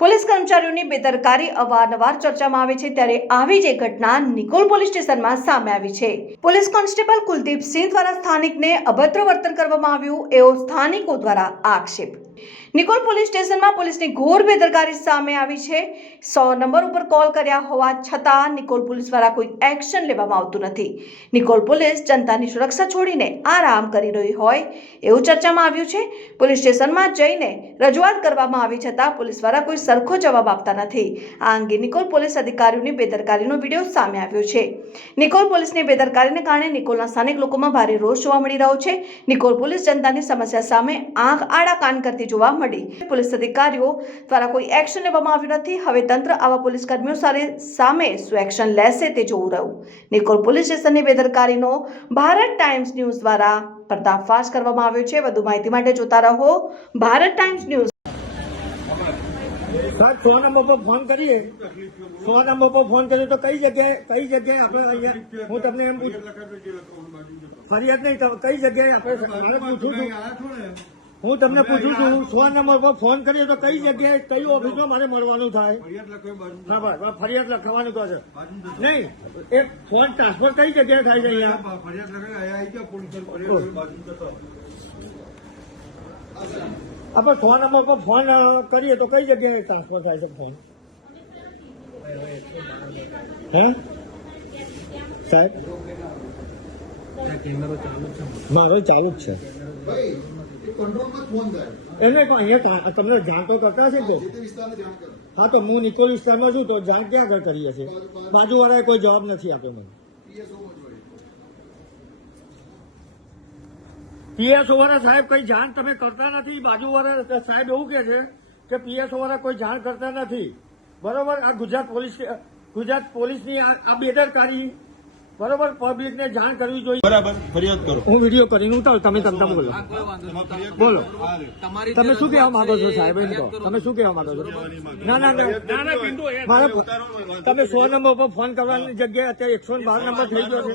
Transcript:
Police કર્મચારીઓની બેદરકારી અવારનવાર ચર્ચામાં આવે છે, ત્યારે આવી જ એક ઘટના નિકોલ પોલીસ સ્ટેશનમાં સામે આવી છે। પોલીસ કોન્સ્ટેબલ કુલદીપસિંહ દ્વારા સ્થાનિકને અભદ્ર વર્તન કરવામાં આવ્યું એવો સ્થાનિકો દ્વારા આક્ષેપ। નિકોલ પોલીસ સ્ટેશનમાં પોલીસની ઘોર બેદરકારી સામે આવી છે। 100 નંબર ઉપર કોલ કર્યા હોવા છતાં નિકોલ પોલીસ દ્વારા કોઈ એક્શન લેવામાં આવતું નથી। નિકોલ પોલીસ જનતાની સુરક્ષા છોડીને આરામ કરી રહી હોય એવું ચર્ચામાં આવ્યું છે। પોલીસ સ્ટેશનમાં જઈને રજૂઆત કરવામાં આવી છતાં પોલીસ દ્વારા કોઈ સરખો જવાબ આપતા નથી। આ અંગે નિકોલ પોલીસ અધિકારીઓની બેદરકારીનો વિડીયો સામે આવ્યો છે। નિકોલ પોલીસની બેદરકારીને કારણે નિકોલના સ્થાનિક લોકોમાં ભારે રોષ જોવા મળી રહ્યો છે। નિકોલ પોલીસ જનતાની સમસ્યા સામે આંખ આડા કાન કરતી જોવા મળી। પોલીસ અધિકારીઓ દ્વારા કોઈ એક્શન લેવામાં આવ્યું નથી। હવે તંત્ર આવા પોલીસ કર્મીઓ સામે શું એક્શન લેશે તે જોવું રહ્યું। નિકોલ પોલીસ સ્ટેશનની બેદરકારીનો ભારત ટાઈમ્સ ન્યૂઝ દ્વારા પર્દાફાશ કરવામાં આવ્યો છે। વધુ માહિતી માટે જોતા રહો Bharat times news. Sir 100 number पर फोन करिए। 100 नंबर पर फोन करिए तो कई जगह આપણે હું તમને એમ ફરિયાદ નહીં કઈ જગ્યાએ આપણે પૂછું છું હું તમને પૂછું છું 100 નંબર પર ફોન કરીએ તો કઈ જગ્યાએ કઈ ઓફિસમાં મારે મળવાનું થાય? હા બસ ફરિયાદ લખવાનું તો છે નહીં એ ફોન ટ્રાન્સફર કઈ જગ્યાએ થાય છે આપણે 100 નંબર પર ફોન કરીએ તો કઈ જગ્યાએ ટ્રાન્સફર થાય છે ફોન? હે સાહેબ મારો ચાલુ જ છે એમને અહીંયા તમને જાણ તો કરતા છે હા તો હું નિકોલ વિસ્તારમાં છું તો જાણ ક્યાં આગળ કરીએ છીએ? બાજુવાળાએ કોઈ જવાબ નથી આપ્યો મને। પીએસઓ વાળા સાહેબ કઈ જાણ તમે કરતા નથી। બાજુવાળા સાહેબ એવું કે છે કે પીએસઓ વાળા કોઈ જાણ કરતા નથી। બરોબર આ ગુજરાત પોલીસની આ બેદરકારી બરોબર પબ્લિકને જાણ કરવી જોઈએ। બરાબર ફરિયાદ કરો। હું વિડીયો કરીને ઉતારું તમે બોલો બોલો તમે શું કહેવા માંગો છો સાહેબ? એમ કહો તમે શું કહેવા માંગો છો? ના મારે તમે 100 નંબર પર ફોન કરવાની જગ્યાએ અત્યારે 112 નંબર થઈ ગયો છે।